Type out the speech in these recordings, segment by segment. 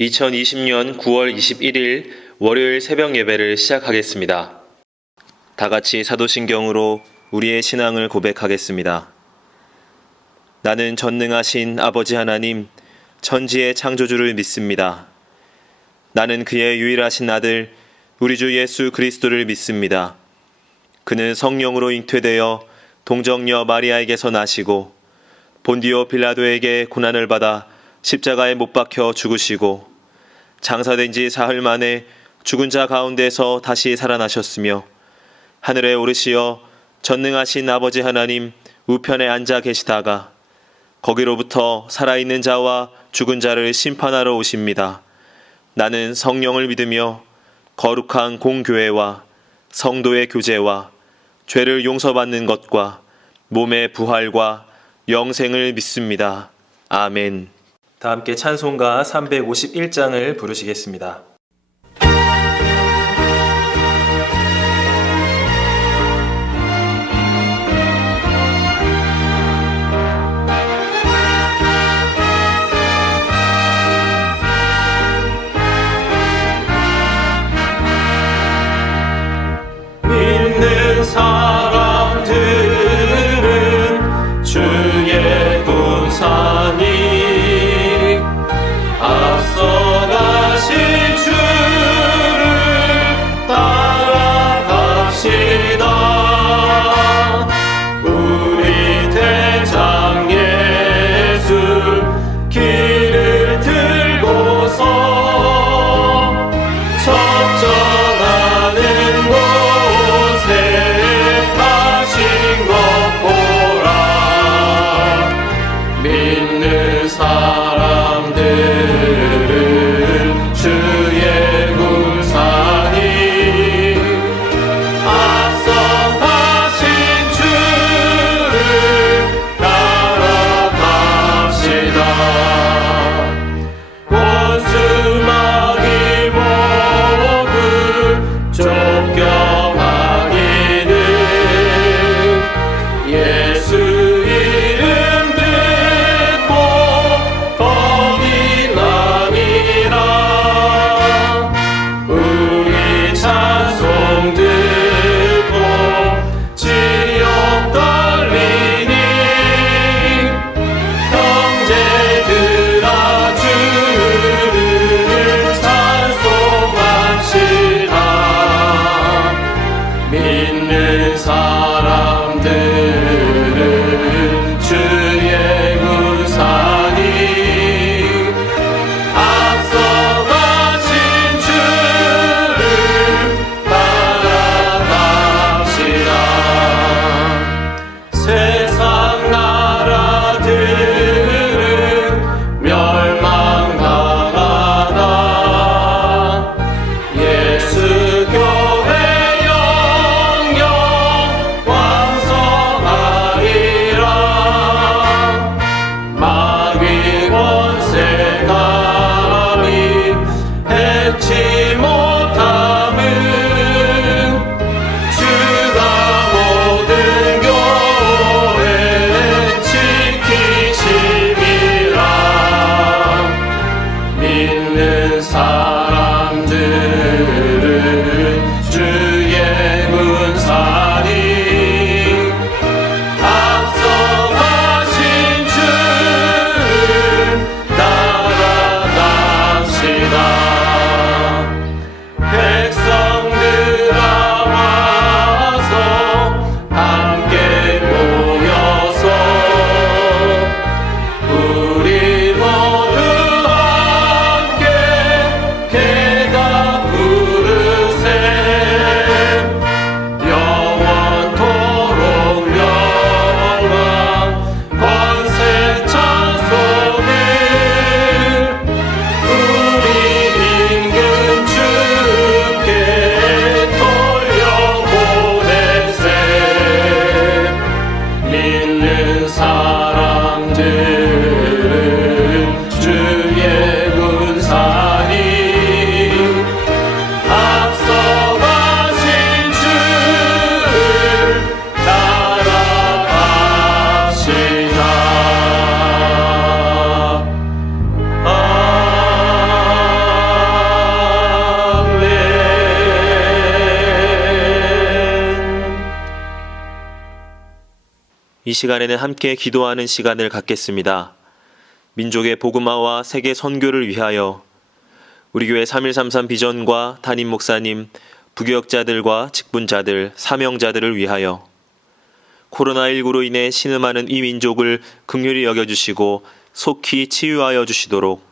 2020년 9월 21일 월요일 새벽 예배를 시작하겠습니다. 다 같이 사도신경으로 우리의 신앙을 고백하겠습니다. 나는 전능하신 아버지 하나님, 천지의 창조주를 믿습니다. 나는 그의 유일하신 아들, 우리 주 예수 그리스도를 믿습니다. 그는 성령으로 잉태되어 동정녀 마리아에게서 나시고 본디오 빌라도에게 고난을 받아 십자가에 못 박혀 죽으시고 장사된 지 사흘 만에 죽은 자 가운데서 다시 살아나셨으며 하늘에 오르시어 전능하신 아버지 하나님 우편에 앉아 계시다가 거기로부터 살아있는 자와 죽은 자를 심판하러 오십니다. 나는 성령을 믿으며 거룩한 공교회와 성도의 교제와 죄를 용서받는 것과 몸의 부활과 영생을 믿습니다. 아멘. 다 함께 찬송가 351장을 부르시겠습니다. 믿는 사람들은 주의 군사니 앞서가신 주 이 시간에는 함께 기도하는 시간을 갖겠습니다. 민족의 복음화와 세계 선교를 위하여 우리 교회 3133 비전과 담임 목사님, 부교역자들과 직분자들, 사명자들을 위하여 코로나19로 인해 신음하는 이 민족을 긍휼히 여겨주시고 속히 치유하여 주시도록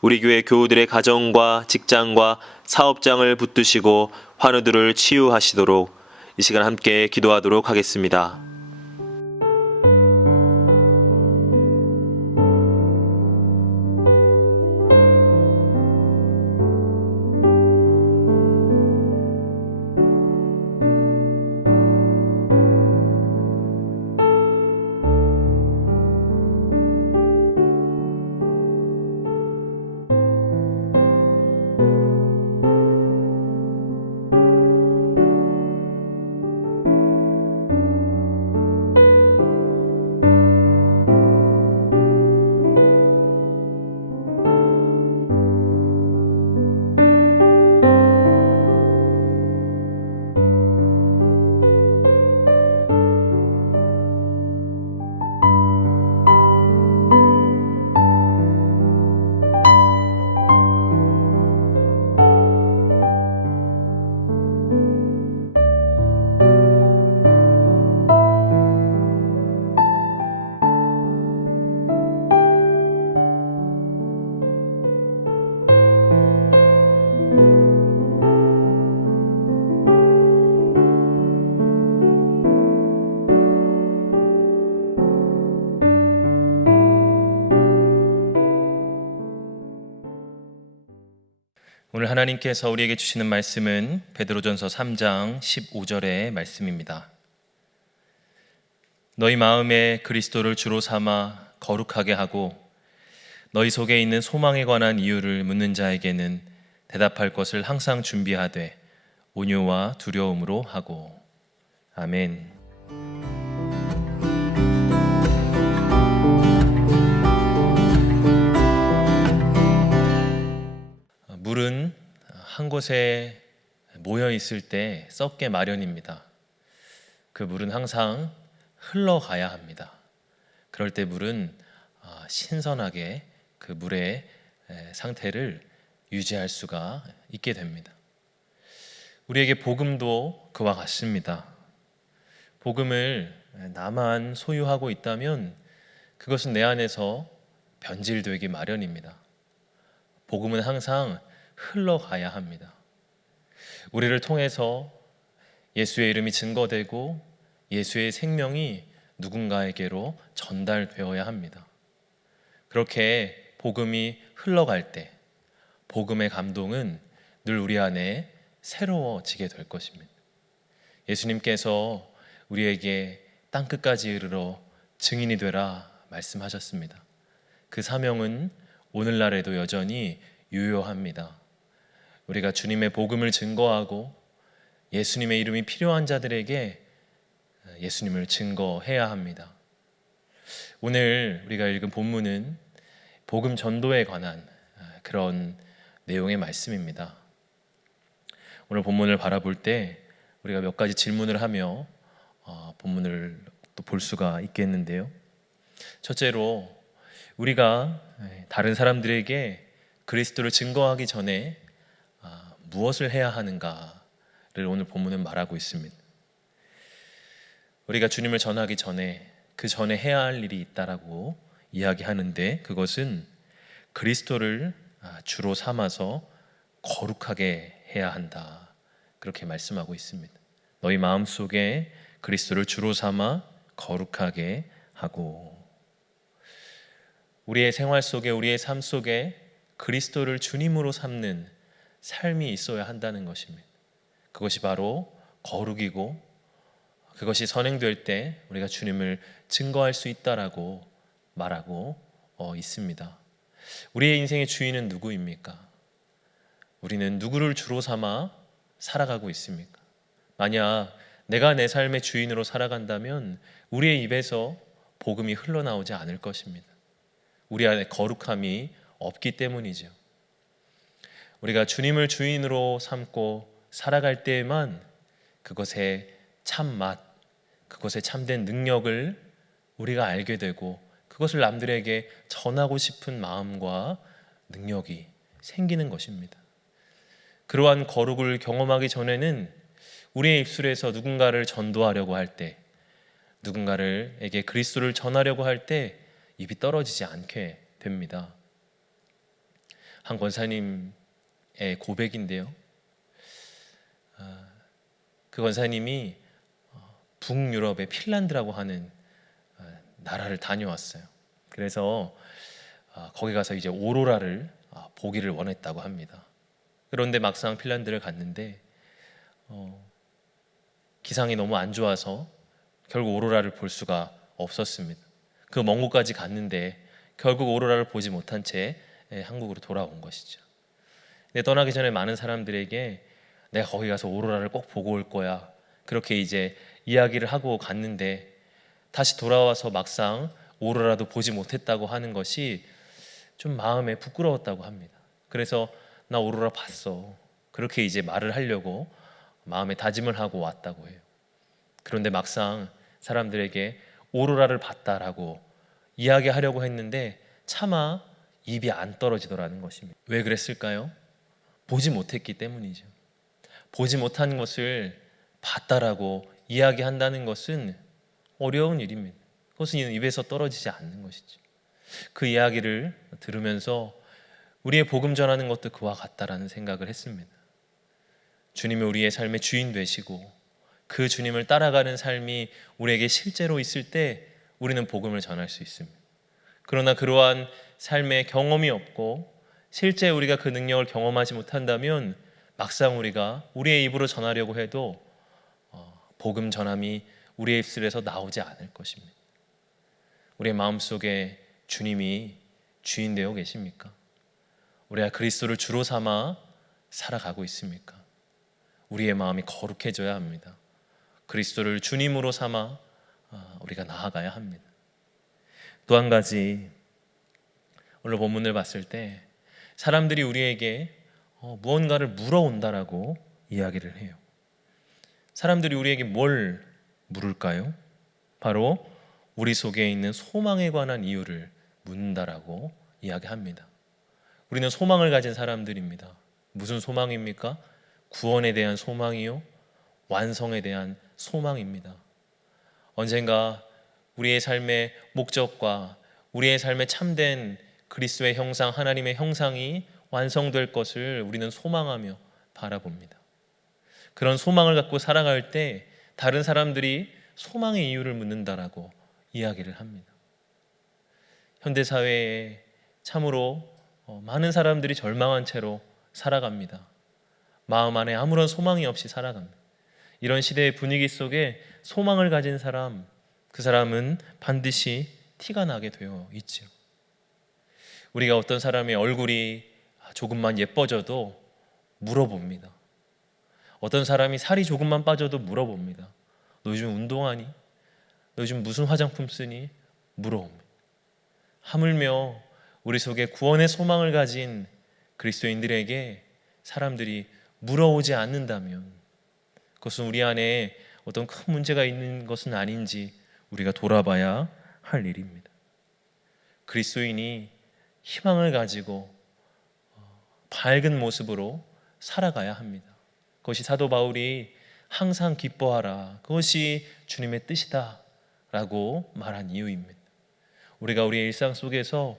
우리 교회 교우들의 가정과 직장과 사업장을 붙드시고 환우들을 치유하시도록 이 시간 함께 기도하도록 하겠습니다. 오늘 하나님께서 우리에게 주시는 말씀은 베드로전서 3장 15절의 말씀입니다. 너희 마음에 그리스도를 주로 삼아 거룩하게 하고 너희 속에 있는 소망에 관한 이유를 묻는 자에게는 대답할 것을 항상 준비하되 온유와 두려움으로 하고. 아멘. 물은 한 곳에 모여 있을 때 썩게 마련입니다. 그 물은 항상 흘러가야 합니다. 그럴 때 물은 신선하게 그 물의 상태를 유지할 수가 있게 됩니다. 우리에게 복음도 그와 같습니다. 복음을 나만 소유하고 있다면 그것은 내 안에서 변질되기 마련입니다. 복음은 항상 흘러가야 합니다. 우리를 통해서 예수의 이름이 증거되고 예수의 생명이 누군가에게로 전달되어야 합니다. 그렇게 복음이 흘러갈 때 복음의 감동은 늘 우리 안에 새로워지게 될 것입니다. 예수님께서 우리에게 땅끝까지 이르러 증인이 되라 말씀하셨습니다. 그 사명은 오늘날에도 여전히 유효합니다. 우리가 주님의 복음을 증거하고 예수님의 이름이 필요한 자들에게 예수님을 증거해야 합니다. 오늘 우리가 읽은 본문은 복음 전도에 관한 그런 내용의 말씀입니다. 오늘 본문을 바라볼 때 우리가 몇 가지 질문을 하며 본문을 또 볼 수가 있겠는데요. 첫째로 우리가 다른 사람들에게 그리스도를 증거하기 전에 무엇을 해야 하는가를 오늘 본문은 말하고 있습니다. 우리가 주님을 전하기 전에 그 전에 해야 할 일이 있다라고 이야기하는데 그것은 그리스도를 주로 삼아서 거룩하게 해야 한다. 그렇게 말씀하고 있습니다. 너희 마음속에 그리스도를 주로 삼아 거룩하게 하고 우리의 생활 속에 우리의 삶 속에 그리스도를 주님으로 삼는 삶이 있어야 한다는 것입니다. 그것이 바로 거룩이고 그것이 선행될 때 우리가 주님을 증거할 수 있다라고 말하고 있습니다. 우리의 인생의 주인은 누구입니까? 우리는 누구를 주로 삼아 살아가고 있습니까? 만약 내가 내 삶의 주인으로 살아간다면 우리의 입에서 복음이 흘러나오지 않을 것입니다. 우리 안에 거룩함이 없기 때문이죠. 우리가 주님을 주인으로 삼고 살아갈 때에만 그것의 참맛, 그것의 참된 능력을 우리가 알게 되고 그것을 남들에게 전하고 싶은 마음과 능력이 생기는 것입니다. 그러한 거룩을 경험하기 전에는 우리의 입술에서 누군가를 전도하려고 할 때, 누군가에게 그리스도를 전하려고 할 때 입이 떨어지지 않게 됩니다. 한 권사님의 고백인데요. 그 권사님이 북유럽의 핀란드라고 하는 나라를 다녀왔어요. 그래서 거기 가서 이제 오로라를 보기를 원했다고 합니다. 그런데 막상 핀란드를 갔는데 기상이 너무 안 좋아서 결국 오로라를 볼 수가 없었습니다. 그 먼 곳까지 갔는데 결국 오로라를 보지 못한 채 한국으로 돌아온 것이죠. 근데 떠나기 전에 많은 사람들에게 내가 거기 가서 오로라를 꼭 보고 올 거야, 그렇게 이제 이야기를 하고 갔는데 다시 돌아와서 막상 오로라도 보지 못했다고 하는 것이 좀 마음에 부끄러웠다고 합니다. 그래서 나 오로라 봤어, 그렇게 이제 말을 하려고 마음에 다짐을 하고 왔다고 해요. 그런데 막상 사람들에게 오로라를 봤다라고 이야기하려고 했는데 차마 입이 안 떨어지더라는 것입니다. 왜 그랬을까요? 보지 못했기 때문이죠. 보지 못한 것을 봤다라고 이야기한다는 것은 어려운 일입니다. 그것은 입에서 떨어지지 않는 것이죠. 그 이야기를 들으면서 우리의 복음 전하는 것도 그와 같다라는 생각을 했습니다. 주님이 우리의 삶의 주인 되시고 그 주님을 따라가는 삶이 우리에게 실제로 있을 때 우리는 복음을 전할 수 있습니다. 그러나 그러한 삶의 경험이 없고 실제 우리가 그 능력을 경험하지 못한다면 막상 우리가 우리의 입으로 전하려고 해도 복음 전함이 우리의 입술에서 나오지 않을 것입니다. 우리의 마음속에 주님이 주인 되어 계십니까? 우리가 그리스도를 주로 삼아 살아가고 있습니까? 우리의 마음이 거룩해져야 합니다. 그리스도를 주님으로 삼아 우리가 나아가야 합니다. 또 한 가지, 오늘 본문을 봤을 때 사람들이 우리에게 무언가를 물어온다라고 이야기를 해요. 사람들이 우리에게 뭘 물을까요? 바로 우리 속에 있는 소망에 관한 이유를 묻는다라고 이야기합니다. 우리는 소망을 가진 사람들입니다. 무슨 소망입니까? 구원에 대한 소망이요, 완성에 대한 소망입니다. 언젠가 우리의 삶의 목적과 우리의 삶의 참된 그리스도의 형상, 하나님의 형상이 완성될 것을 우리는 소망하며 바라봅니다. 그런 소망을 갖고 살아갈 때 다른 사람들이 소망의 이유를 묻는다라고 이야기를 합니다. 현대사회에 참으로 많은 사람들이 절망한 채로 살아갑니다. 마음 안에 아무런 소망이 없이 살아갑니다. 이런 시대의 분위기 속에 소망을 가진 사람, 그 사람은 반드시 티가 나게 되어 있죠. 우리가 어떤 사람의 얼굴이 조금만 예뻐져도 물어봅니다. 어떤 사람이 살이 조금만 빠져도 물어봅니다. 너 요즘 운동하니? 너 요즘 무슨 화장품 쓰니? 물어봅니다. 하물며 우리 속에 구원의 소망을 가진 그리스도인들에게 사람들이 물어오지 않는다면 그것은 우리 안에 어떤 큰 문제가 있는 것은 아닌지 우리가 돌아봐야 할 일입니다. 그리스도인이 희망을 가지고 밝은 모습으로 살아가야 합니다. 그것이 사도 바울이 항상 기뻐하라, 그것이 주님의 뜻이다 라고 말한 이유입니다. 우리가 우리의 일상 속에서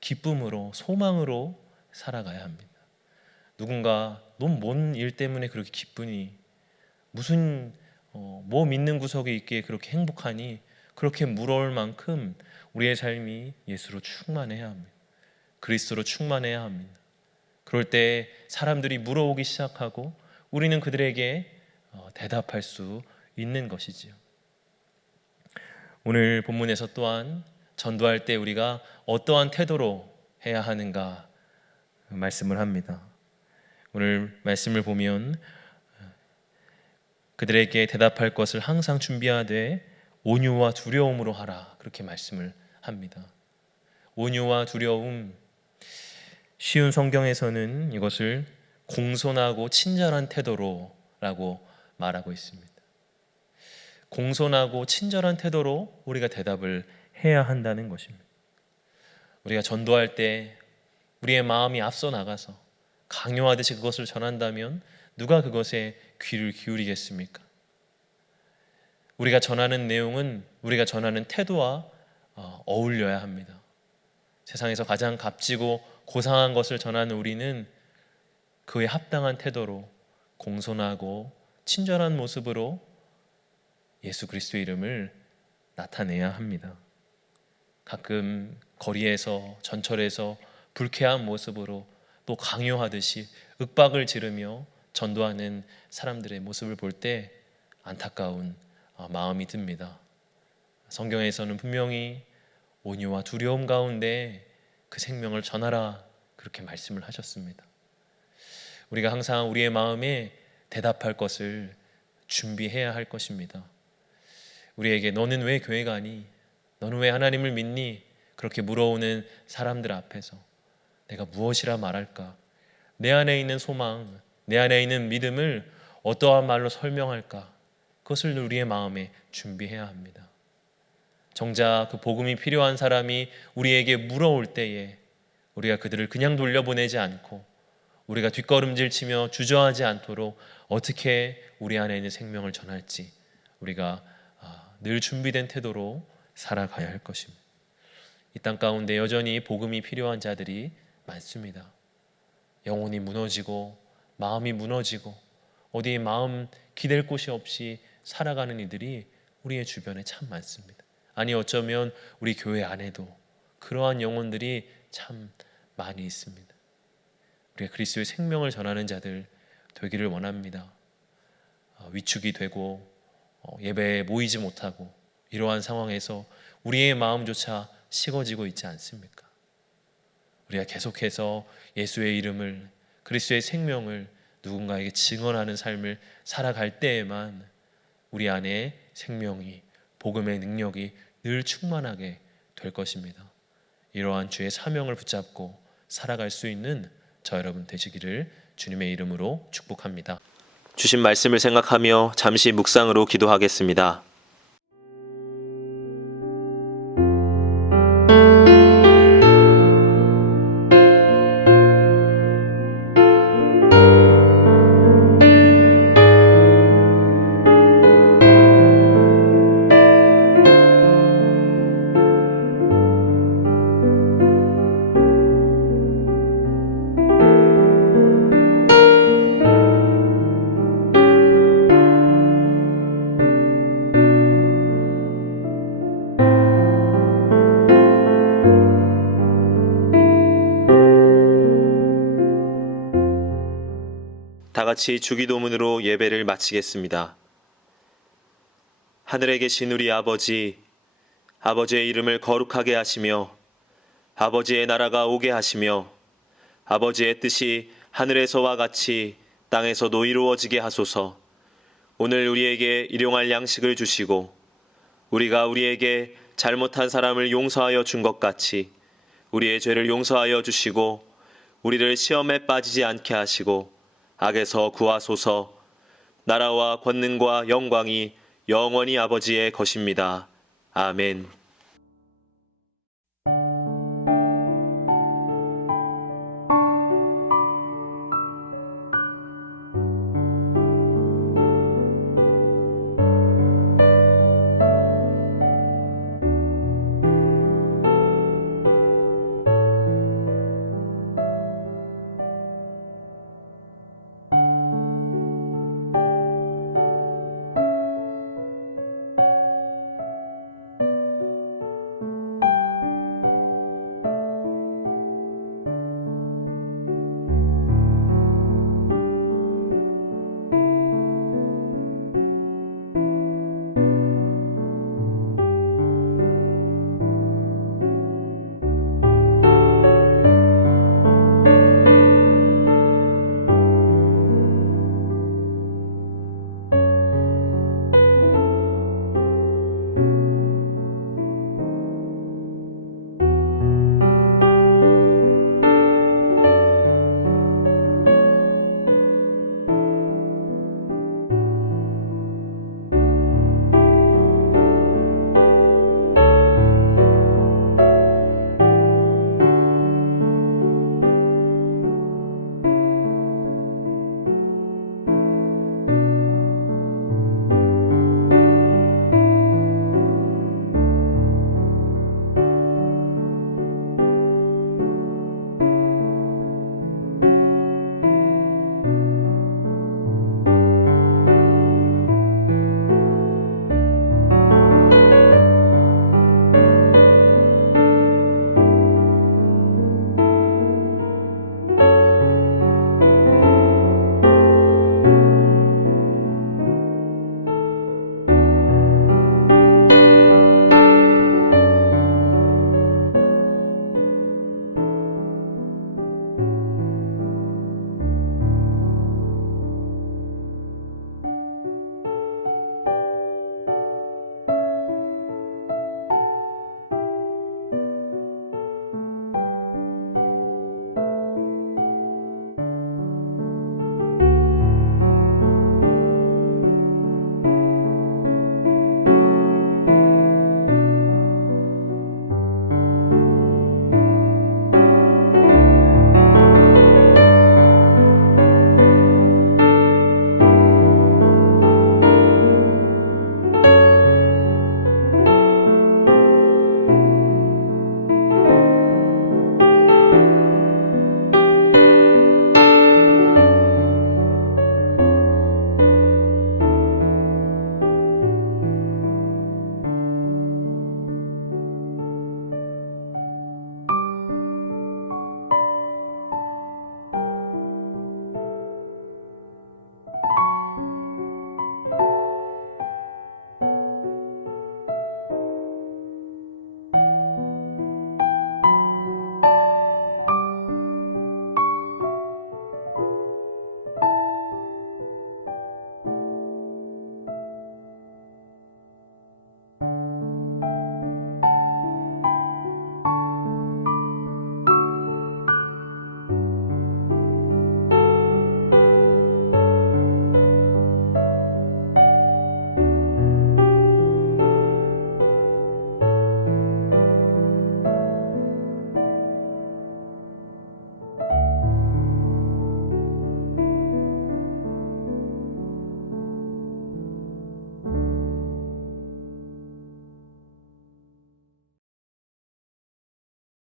기쁨으로, 소망으로 살아가야 합니다. 누군가 넌 뭔 일 때문에 그렇게 기쁘니? 무슨 뭐 믿는 구석에 있기에 그렇게 행복하니? 그렇게 물어올 만큼 우리의 삶이 예수로 충만해야 합니다. 그리스도로 충만해야 합니다. 그럴 때 사람들이 물어오기 시작하고 우리는 그들에게 대답할 수 있는 것이지요. 오늘 본문에서 또한 전도할 때 우리가 어떠한 태도로 해야 하는가 말씀을 합니다. 오늘 말씀을 보면 그들에게 대답할 것을 항상 준비하되 온유와 두려움으로 하라, 그렇게 말씀을 합니다. 온유와 두려움, 쉬운 성경에서는 이것을 공손하고 친절한 태도로라고 말하고 있습니다. 공손하고 친절한 태도로 우리가 대답을 해야 한다는 것입니다. 우리가 전도할 때 우리의 마음이 앞서 나가서 강요하듯이 그것을 전한다면 누가 그것에 귀를 기울이겠습니까? 우리가 전하는 내용은 우리가 전하는 태도와 어울려야 합니다. 세상에서 가장 값지고 고상한 것을 전하는 우리는 그에 합당한 태도로 공손하고 친절한 모습으로 예수 그리스도의 이름을 나타내야 합니다. 가끔 거리에서 전철에서 불쾌한 모습으로 또 강요하듯이 윽박을 지르며 전도하는 사람들의 모습을 볼 때 안타까운 마음이 듭니다. 성경에서는 분명히 온유와 두려움 가운데 그 생명을 전하라 그렇게 말씀을 하셨습니다. 우리가 항상 우리의 마음에 대답할 것을 준비해야 할 것입니다. 우리에게 너는 왜 교회 가니? 너는 왜 하나님을 믿니? 그렇게 물어오는 사람들 앞에서 내가 무엇이라 말할까? 내 안에 있는 소망, 내 안에 있는 믿음을 어떠한 말로 설명할까? 그것을 우리의 마음에 준비해야 합니다. 정작 그 복음이 필요한 사람이 우리에게 물어올 때에 우리가 그들을 그냥 돌려보내지 않고 우리가 뒷걸음질 치며 주저하지 않도록 어떻게 우리 안에 있는 생명을 전할지 우리가 늘 준비된 태도로 살아가야 할 것입니다. 이 땅 가운데 여전히 복음이 필요한 자들이 많습니다. 영혼이 무너지고 마음이 무너지고 어디에 마음 기댈 곳이 없이 살아가는 이들이 우리의 주변에 참 많습니다. 아니 어쩌면 우리 교회 안에도 그러한 영혼들이 참 많이 있습니다. 우리가 그리스도의 생명을 전하는 자들 되기를 원합니다. 위축이 되고 예배에 모이지 못하고 이러한 상황에서 우리의 마음조차 식어지고 있지 않습니까? 우리가 계속해서 예수의 이름을 그리스도의 생명을 누군가에게 증언하는 삶을 살아갈 때에만 우리 안에 생명이 복음의 능력이 늘 충만하게 될 것입니다. 이러한 주의 사명을 붙잡고 살아갈 수 있는 저 여러분 되시기를 주님의 이름으로 축복합니다. 주신 말씀을 생각하며 잠시 묵상으로 기도하겠습니다. 다 같이 주기도문으로 예배를 마치겠습니다. 하늘에 계신 우리 아버지, 아버지의 이름을 거룩하게 하시며 아버지의 나라가 오게 하시며 아버지의 뜻이 하늘에서와 같이 땅에서도 이루어지게 하소서. 오늘 우리에게 일용할 양식을 주시고 우리가 우리에게 잘못한 사람을 용서하여 준 것 같이 우리의 죄를 용서하여 주시고 우리를 시험에 빠지지 않게 하시고 악에서 구하소서. 나라와 권능과 영광이 영원히 아버지의 것입니다. 아멘.